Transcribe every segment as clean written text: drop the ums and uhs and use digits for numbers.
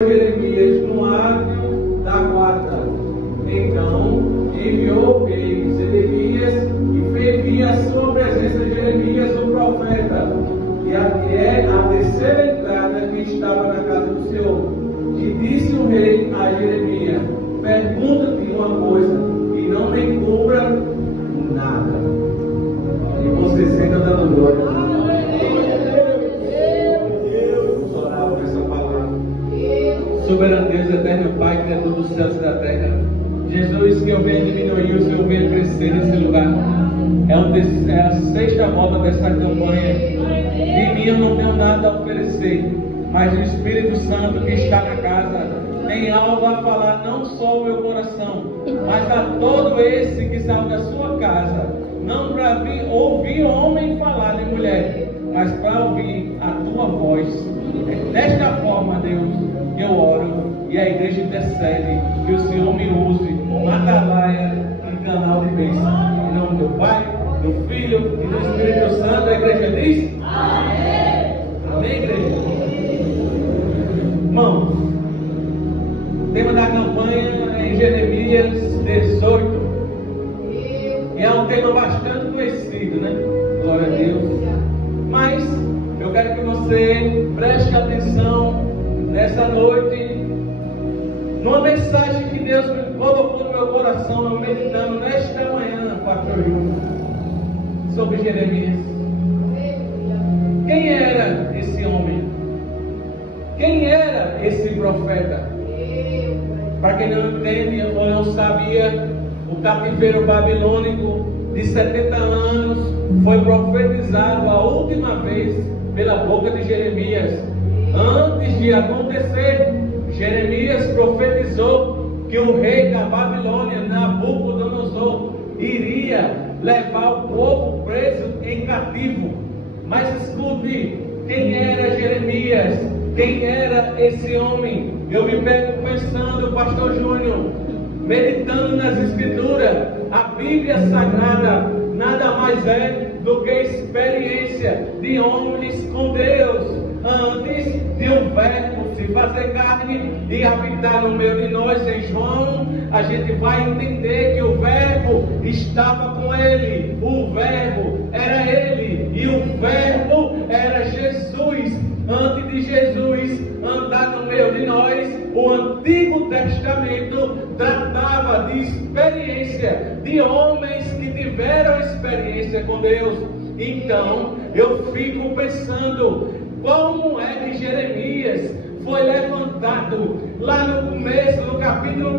Jeremias no átrio da guarda. Então enviou o rei Jeremias e fez a sua presença de Jeremias, o profeta, que é a terceira entrada que estava na casa do Senhor. E disse o rei a Jeremias: pergunta-te uma coisa e não me encubra nada. E você senta dando glória. Soberano Deus, eterno Pai, Criador dos céus e da terra, Jesus, que eu venho diminuir, o Senhor venha crescer nesse lugar. É a sexta volta dessa campanha. De mim eu não tenho nada a oferecer, mas o Espírito Santo que está na casa tem algo a falar, não só o meu coração, mas a todo esse que saiu da sua casa, não para ouvir homem falar de mulher, mas para ouvir a tua voz. É desta forma, Deus, que eu oro e a igreja intercede que o Senhor me use como atalaia em canal de bênção. Em nome do Pai, do Filho e do Espírito Santo, a igreja diz: amém. Amém, igreja? Irmãos, o tema da campanha é em Jeremias 18. E é um tema bastante conhecido, né? Glória a Deus. Mas eu quero que você preste atenção nessa noite, numa mensagem que Deus me colocou no meu coração, eu meditando nesta manhã, pastor Júnior, sobre Jeremias. Quem era esse homem? Quem era esse profeta? Para quem não entende ou não sabia, o cativeiro babilônico de 70 anos foi profetizado a última vez pela boca de Jeremias. Antes de acontecer, Jeremias profetizou que o rei da Babilônia, Nabucodonosor, iria levar o povo preso em cativo. Mas escute, quem era Jeremias? Quem era esse homem? Eu me pego pensando, pastor Júnior, meditando nas escrituras. A Bíblia Sagrada nada mais é do que experiência de homens com Deus, antes de um verbo se fazer carne e habitar no meio de nós. Em João, a gente vai entender que o verbo estava com ele, o verbo era ele, e o verbo era Jesus. Antes de Jesus andar no meio de nós, o Antigo Testamento tratava de experiência, de homens que tiveram experiência com Deus. Então, eu fico pensando, como é que Jeremias foi levantado? Lá no começo, no capítulo 1,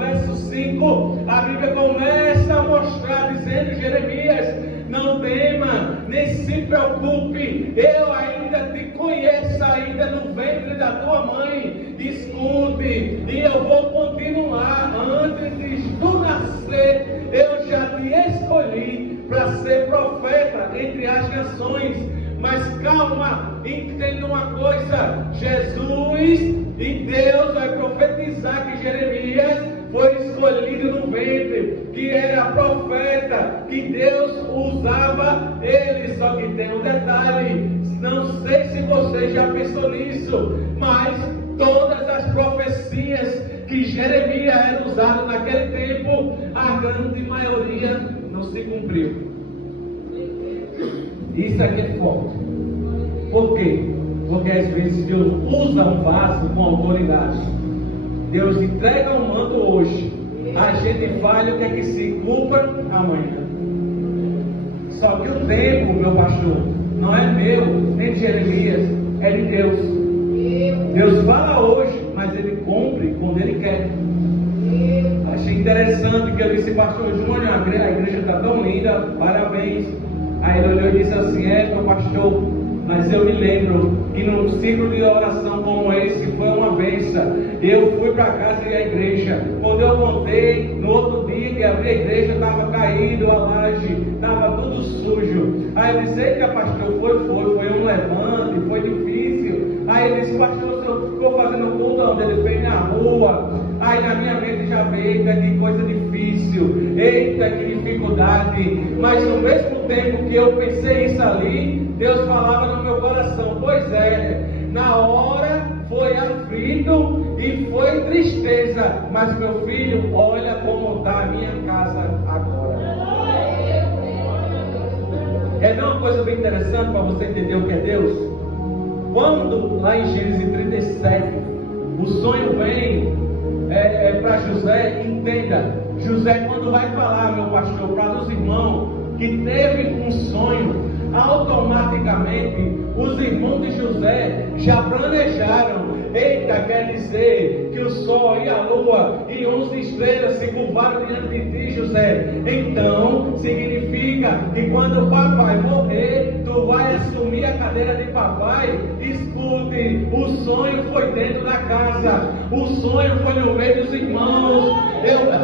verso 5, a Bíblia começa a mostrar, dizendo: Jeremias, não tema, nem se preocupe, eu ainda te conheço, ainda no ventre da tua mãe. Escute, e eu vou continuar. Antes de tu nascer, eu já te escolhi para ser profeta entre as nações. Mas calma, entenda uma coisa: Jesus e Deus vai profetizar que Jeremias foi escolhido no ventre, que era profeta, que Deus usava ele. Só que tem um detalhe, não sei se você já pensou nisso, mas todas as profecias que Jeremias era usado naquele tempo, a grande maioria não se cumpriu. Isso aqui é forte. Por quê? Porque às vezes Deus usa um vaso com autoridade. Deus entrega um manto hoje, a gente fala o que é que se cumpra amanhã. Só que o tempo, meu pastor, não é meu, nem de Jeremias, é de Deus. Deus fala hoje, mas Ele cumpre quando Ele quer. Achei interessante que eu disse: pastor Júnior, a igreja está tão linda, parabéns. Aí ele olhou e disse assim: meu pastor, mas eu me lembro que num ciclo de oração como esse foi uma bênção. Eu fui para casa e a igreja, quando eu voltei, no outro dia que abri a igreja, estava caído, a laje, estava tudo sujo. Aí eu disse: eita pastor, foi um levante, foi difícil. Aí ele disse: pastor, o senhor ficou fazendo culto onde? Ele fez na rua. Aí na minha mente já veio: eita, que coisa difícil, eita, que dificuldade. Mas no mesmo tempo que eu pensei isso ali, Deus falava no meu coração: pois é, na hora foi aflito. aflito e foi tristeza, mas meu filho, olha como está a minha casa agora. É uma coisa bem interessante para você entender o que é Deus. Quando lá em Gênesis 37 o sonho vem para José, entenda, José quando vai falar, meu pastor, para os irmãos que teve um sonho, automaticamente os irmãos de José já planejaram. Eita, quer dizer que o sol e a lua e 11 estrelas se curvaram diante de ti, José. Então significa que quando o papai morrer, tu vai assumir a cadeira de papai. Escute, o sonho foi dentro da casa, o sonho foi no meio dos irmãos.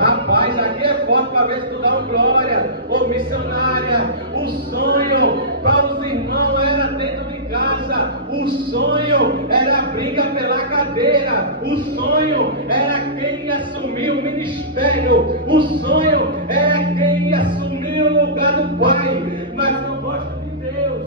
Rapaz, aqui é forte para ver se tu dá um glória, ô missionária. O sonho para os irmãos era dentro de casa, o sonho era a briga pela cadeira, o sonho era quem ia assumir o ministério, o sonho era quem ia assumir o lugar do pai. Mas não gosto de Deus.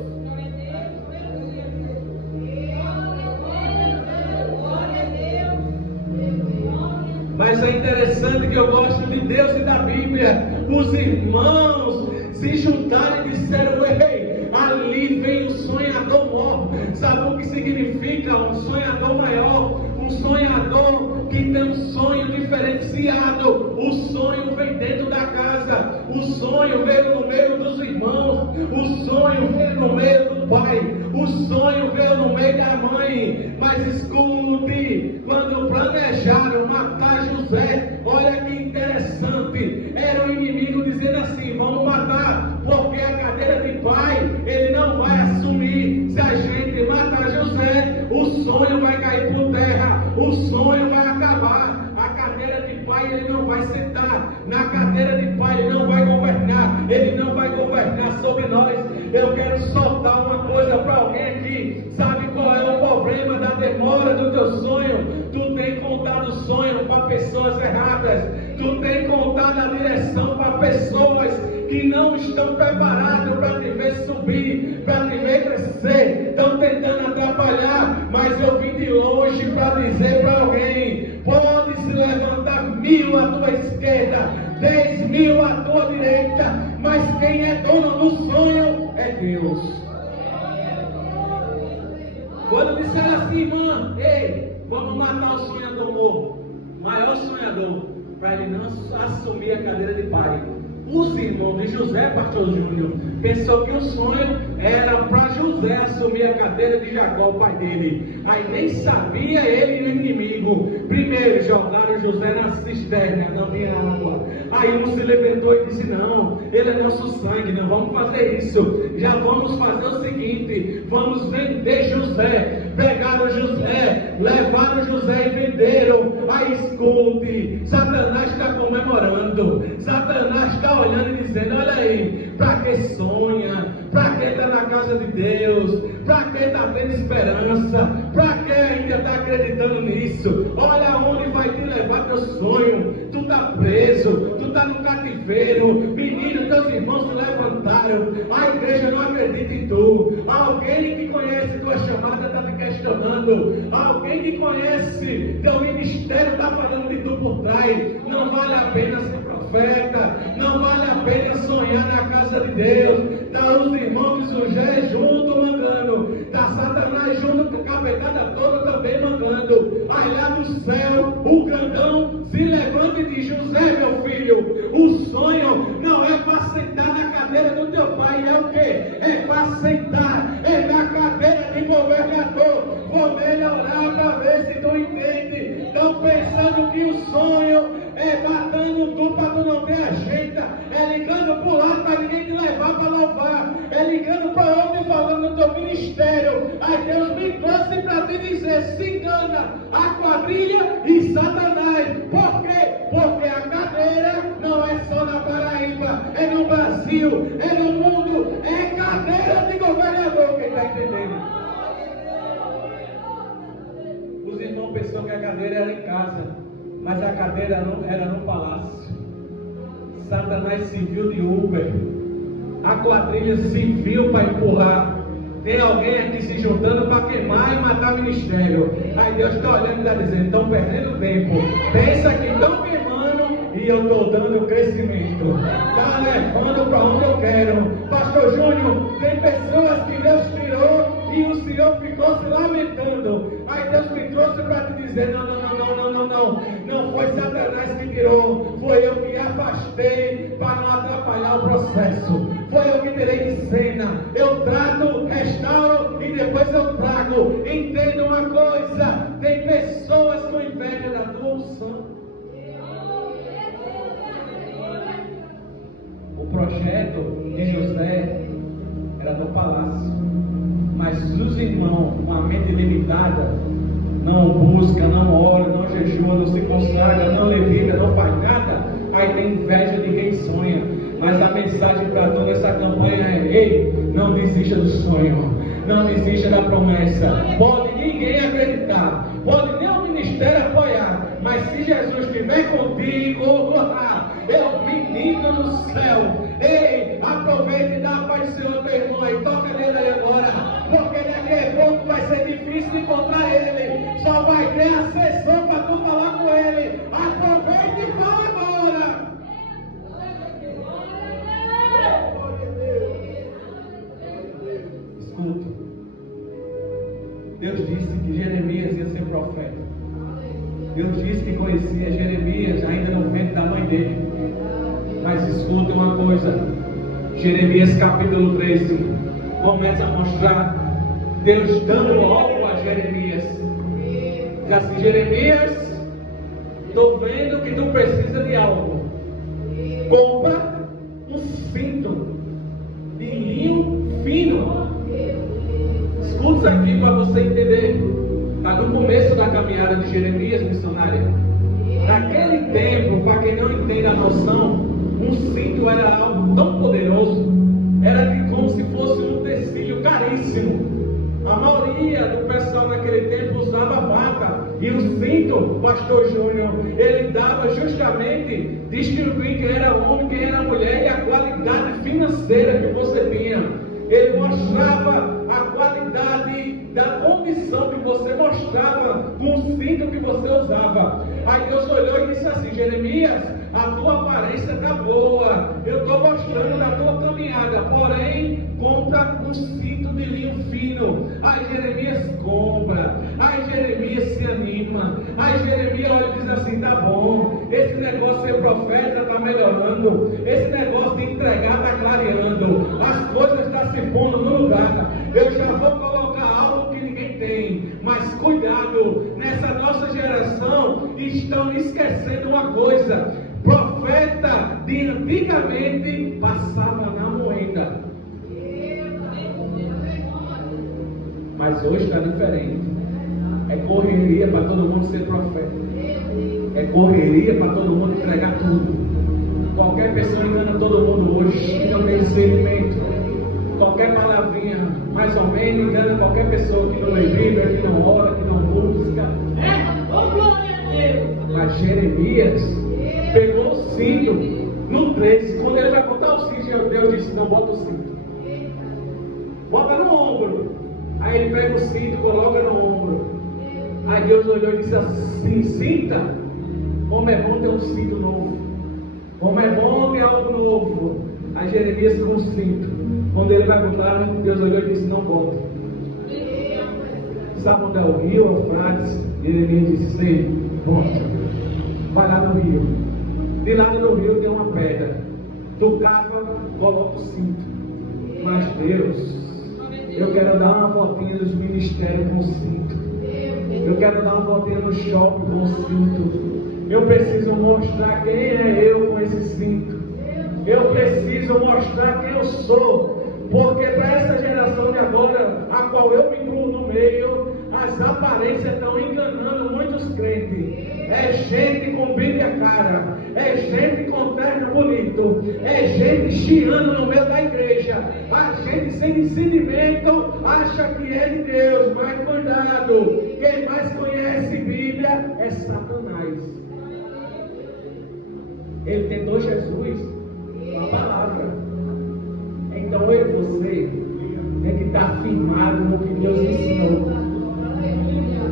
Mas é interessante que eu gosto de Deus e da Bíblia. Os irmãos se juntaram e disseram: ei, ali vem o sonhador maior. Sabe o que significa um sonhador maior? Um sonhador que tem um sonho diferenciado. O sonho vem dentro da casa, o sonho veio no meio dos irmãos, o sonho veio no meio do pai, o sonho veio no meio da mãe. Mas escute, quando planejaram matar José, olha que interessante, era o inimigo dizendo assim: vamos matar, porque a cadeira de pai ele não vai assumir. Se a gente matar José, o sonho vai cair por terra, o sonho vai acabar. A cadeira de pai ele não vai sentar, na cadeira de pai ele não vai governar, ele não vai governar sobre nós. Eu quero soltar uma coisa para alguém aqui. Sabe qual é o problema da demora do teu sonho? Tu tem contado o sonho para pessoas erradas, tu tem contado a direção para pessoas que não estão preparadas para te ver subir, para te ver crescer, estão tentando atrapalhar. Mas eu vim de longe para dizer para alguém: pode se levantar 1000 à tua esquerda, 10.000 à tua direita, mas quem é dono do sonho é Deus. Quando disseram assim: irmã, ei, vamos matar o sonhador morro, maior sonhador, para ele não assumir a cadeira de pai. Os irmãos de José, pastor Júnior, pensou que o sonho era para José assumir a cadeira de Jacó, o pai dele. Aí nem sabia ele o inimigo. Primeiro jogaram José na cisterna, não tinha nada lá. Aí um se levantou e disse: não, ele é nosso sangue, não vamos fazer isso. Já vamos fazer o seguinte: vamos vender José. Pegaram José, levaram José e venderam. Aí escute, Satanás está comemorando, Satanás está olhando e dizendo: olha aí, para que sonha, para que está na casa de Deus, para que está tendo esperança, para que ainda está acreditando nisso? Olha onde vai te levar teu sonho. Tu está preso, tu está no cativeiro. Menino, teus irmãos se levantaram, a igreja não acredita em tu. Alguém que conhece tua chamada está te questionando, alguém que conhece teu ministério está falando de tu por trás. Não vale a pena ser profeta, não vale a pena sonhar na casa de Deus. Está os irmãos de José junto mandando, está Satanás junto com a capetada toda também mandando. Aí lá do céu o grandão se levanta e diz: José, meu filho, o sonho não é para sentar na cadeira do teu pai, é o quê? É para sentar na cadeira de governador. Vou melhorar para ver se tu entende. Estão pensando que o sonho é matando tu para tu não ter agenda, é ligando para o lado para ninguém te levar para louvar, é ligando para outro e falando do teu ministério. Aí Deus me trouxe para te dizer: se engana a quadrilha e Satanás. Por quê? Porque a cadeira não é só na Paraíba, é no Brasil, é no mundo, é cadeira de governador. Quem está entendendo? Os irmãos pensaram que a cadeira era em casa, mas a cadeira era no palácio. Satanás se viu de Uber, a quadrilha se viu para empurrar. Tem alguém aqui se juntando para queimar e matar o ministério. Aí Deus está olhando e está dizendo: estão perdendo tempo. Pensa que estão queimando e eu estou dando crescimento. Está levando para onde eu quero. Pastor Júnior, tem pessoas que Deus tirou e o Senhor ficou se lamentando. Aí Deus me trouxe para te dizer: não. Não foi Satanás que tirou. Foi eu que afastei para não atrapalhar o processo. Foi eu que tirei de cena. Eu trato, restauro e depois eu trago. Entenda uma coisa: tem pessoas com inveja da tua unção. O projeto de José era do palácio, mas os irmãos com a mente limitada não busca, não ora, não jejua, não se consagra, não levita, não faz nada, aí tem inveja de quem sonha. Mas a mensagem para toda essa campanha é: ei, não desista do sonho, não desista da promessa. Pode ninguém acreditar, pode nem o ministério apoiar, mas se Jesus estiver contigo, é o menino do céu. Ei, aproveita e dá a paz do Senhor, teu irmão aí, toca nele aí agora, porque daqui a pouco vai ser difícil encontrar ele, só vai ter a sessão para tu falar com ele. Aproveita e fala agora. Escuta, Deus disse que Jeremias ia ser profeta. Deus disse que conhecia Jeremias ainda no ventre da mãe dele. Mas escuta uma coisa, Jeremias capítulo 13 começa a mostrar Deus dando algo a Jeremias. Diz assim: Jeremias, estou vendo que tu precisa de algo. Compra um cinto de linho fino. Escuta isso aqui para você entender. Está no começo da caminhada de Jeremias, missionária. Naquele tempo, para quem não entende a noção, um cinto era algo tão poderoso, era como se fosse um tecido caríssimo. A maioria do pessoal naquele tempo usava vaca, e o cinto, pastor Júnior, ele dava justamente distribuir quem era homem, quem era mulher, e a qualidade financeira que você tinha. Ele mostrava a qualidade da condição que você mostrava com o cinto que você usava. Aí Deus olhou e disse assim: Jeremias, a tua aparência está boa, eu estou mostrando a tua caminhada, porém compra um cinto de linho fino. Aí Jeremias compra, aí Jeremias se anima, aí Jeremias olha e diz assim: tá bom, esse negócio de ser profeta está melhorando, esse negócio de entregar está clareando, as coisas estão se pondo no lugar, eu já vou colocar algo que ninguém tem. Mas cuidado, nessa nossa geração estão esquecendo uma coisa: profeta de antigamente passava na moeda, mas hoje está diferente. É correria para todo mundo ser profeta, é correria para todo mundo entregar tudo. Qualquer pessoa engana todo mundo hoje, que não tem discernimento. Qualquer palavrinha, mais ou menos, engana qualquer pessoa que não lê Bíblia, que não ora, que não busca. Mas Jeremias pegou o cinto no 13. Quando ele vai botar o cinto, Deus disse: não, bota o cinto, bota no ombro. Aí ele pega o cinto, coloca no ombro. Aí Deus olhou e disse assim: cinta, como é bom ter um cinto novo, como é bom ter algo novo. Aí Jeremias com o cinto, quando ele vai botar, Deus olhou e disse: não bota. Sabe onde é o rio, Eufrates? Jeremias disse: sim, bota. Vai lá no rio. De lado do rio tem uma pedra. Tu cava, coloca o cinto. Mas Deus, eu quero dar uma voltinha nos ministérios com o cinto. Eu quero dar uma voltinha no shopping com o cinto. Eu preciso mostrar quem é eu com esse cinto. Eu preciso mostrar quem eu sou. Porque para essa geração de agora, a qual eu me incluo no meio, as aparências estão enganando muitos crentes. É gente com Bíblia cara, é gente com terno bonito, é gente chiando no meio da igreja. A gente sem discernimento acha que é de Deus, mas cuidado, quem mais conhece Bíblia é Satanás. Ele tentou Jesus, a palavra. Então eu e você tem que está firmado no que Deus ensinou.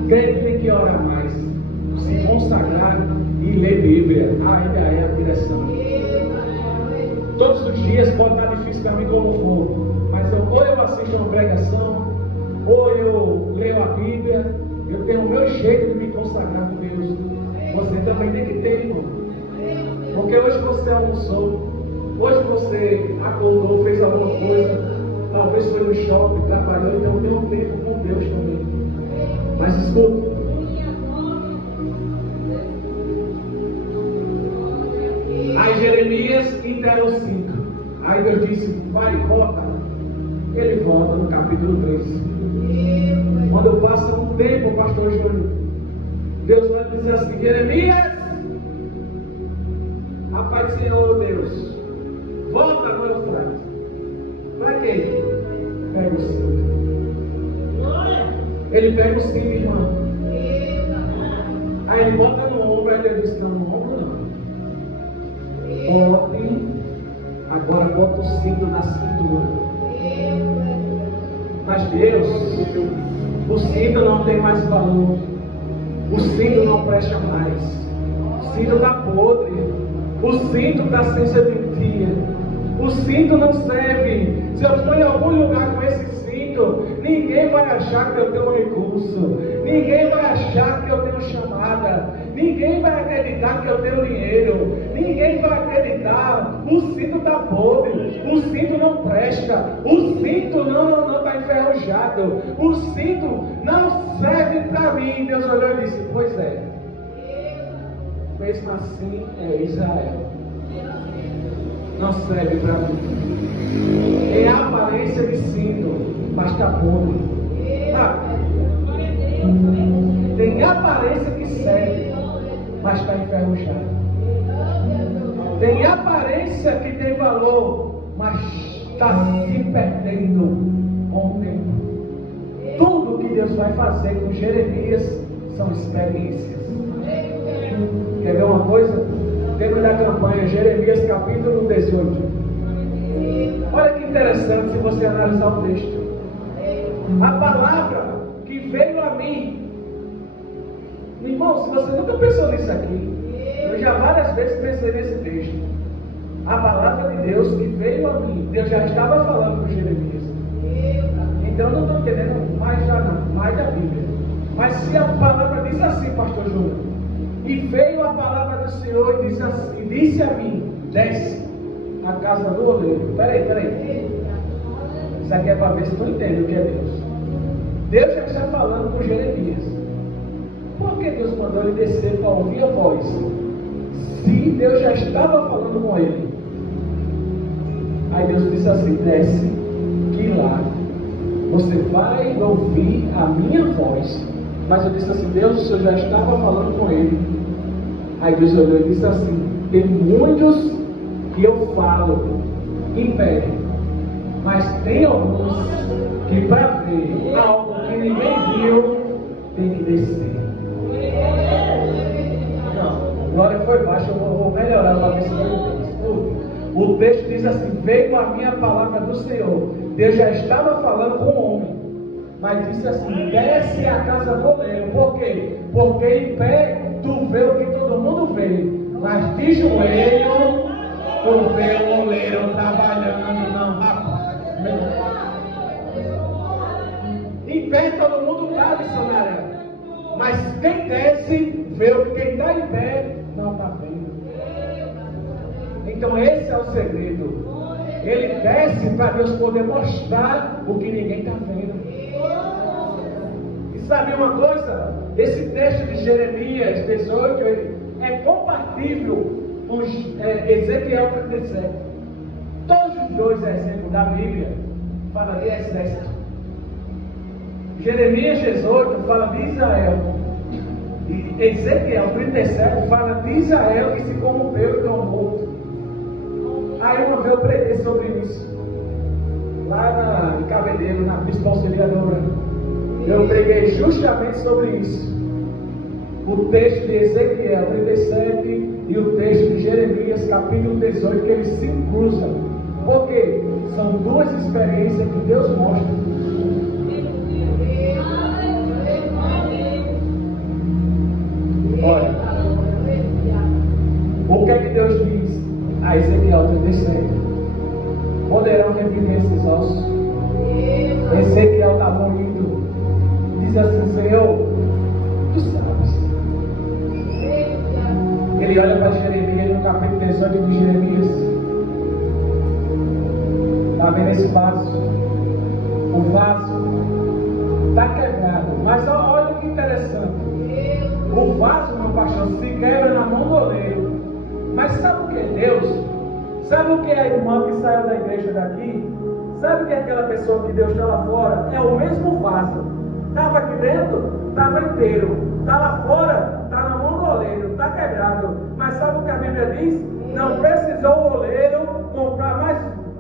Crente tem que orar mais, se consagrar e ler Bíblia. Ainda é a direção. Todos os dias pode estar difícil para mim como for, mas ou eu assisto uma pregação, ou eu leio a Bíblia. Eu tenho o meu jeito de me consagrar com Deus. Você também tem que ter, irmão. Porque hoje você almoçou, hoje você acordou, fez alguma coisa, talvez foi no shopping, trabalhou, então tem um tempo com Deus também. Mas escuta. Aí Jeremias enterrou 5. Aí Deus disse, vai, volta. Ele volta no capítulo 3. Quando passa um tempo, pastor Júnior, Deus vai dizer assim, Jeremias, rapaz, Senhor Deus, volta no Eufrates. Para quê? Pega o cinto. Ele pega o cinto, irmão. Aí ele bota no ombro, aí ele diz, não, no ombro não. Bote, agora bota o cinto na cintura. Mas Deus, o cinto não tem mais valor. O cinto não presta mais. O cinto está podre. O cinto está sem serventia. O cinto não serve. Se eu for em algum lugar com esse cinto, ninguém vai achar que eu tenho um recurso. Ninguém vai achar que eu tenho chamada. Ninguém vai acreditar que eu tenho dinheiro. Ninguém vai acreditar. O cinto está podre. O cinto não presta. O cinto não está enferrujado. O cinto não serve para mim. Deus olhou e disse, pois é. Mesmo assim é Israel. Não serve para mim. Tem a aparência de cinto, mas está podre. Tem a aparência que serve, mas está enferrujado. Tem aparência que tem valor, mas está se perdendo com o tempo. Tudo que Deus vai fazer com Jeremias são experiências. Quer ver uma coisa? Dentro da campanha, Jeremias capítulo 18. Olha que interessante se você analisar o texto. A palavra que veio a mim. Irmão, se você nunca pensou nisso aqui, eu já várias vezes pensei nesse texto. A palavra de Deus que veio a mim. Deus já estava falando com Jeremias. Então eu não estou entendendo mais da Bíblia. Mas se a palavra diz assim, pastor Júnior, e veio a palavra do Senhor e disse a mim, desce a casa do oleiro. Peraí. Isso aqui é para ver se tu entende o que é Deus. Deus já está falando com Jeremias. Por que Deus mandou ele descer para ouvir a voz? Se Deus já estava falando com ele. Aí Deus disse assim, desce, que lá você vai ouvir a minha voz. Mas eu disse assim, Deus, o Senhor já estava falando com ele. Aí Deus olhou e disse assim, tem muitos que eu falo em pé, mas tem alguns que para ver algo que ninguém viu, tem que descer. Não, agora foi baixo, eu vou melhorar para ver se eu O texto diz assim, veio a minha palavra do Senhor. Deus já estava falando com o homem, mas disse assim, desce a casa do oleiro. Por quê? Porque em pé tu vê o que todo mundo vê, mas de joelho tu vê o oleiro trabalhando. Não, rapaz. Em pé todo mundo está, missionária, mas quem desce vê o que quem está em pé não está vendo. Então esse é o segredo. Ele desce para Deus poder mostrar o que ninguém está vendo. E sabe uma coisa? Esse texto de Jeremias 18 é compatível com Ezequiel 37. Todos os dois exemplos da Bíblia falam de exército. Jeremias 18 fala de Israel. E Ezequiel 37 fala de Israel que se corrompeu e tomou. Aí uma vez eu preguei sobre isso. Lá em Cabedelo, na Bispo Auxiliadora. Eu preguei justamente sobre isso. O texto de Ezequiel 37 e o texto de Jeremias capítulo 18, que eles se cruzam. Por quê? São duas experiências que Deus mostra Olha, o que é que Deus diz a Ezequiel 36? Poderão reviver esses ossos? Ezequiel está morrendo. Diz assim: Senhor, tu sabes. Ele olha para Jeremias no capítulo 18 de Jeremias. Está vendo esse vaso? O vaso está quebrado. Mas olha que interessante. O vaso, meu pastor, se quebra na mão do oleiro. Mas sabe o que é Deus? Sabe o que é a irmã que saiu da igreja daqui? Sabe o que é aquela pessoa que Deus está lá fora? É o mesmo vaso. Estava aqui dentro, estava inteiro. Está lá fora, está na mão do oleiro, está quebrado. Mas sabe o que a Bíblia diz? Não precisou o oleiro comprar mais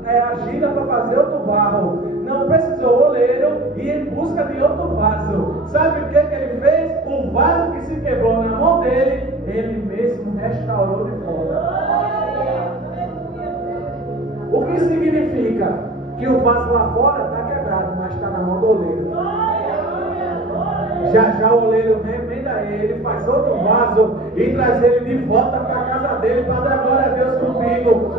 argila para fazer outro barro. Não precisou o oleiro ir em busca de outro vaso. Sabe o que ele fez? O vaso que se quebrou na mão dele, ele mesmo restaurou de volta. O que significa? Que o vaso lá fora está quebrado, mas está na mão do oleiro. Já o oleiro remenda ele, faz outro vaso e traz ele de volta para a casa dele, para dar glória a Deus comigo.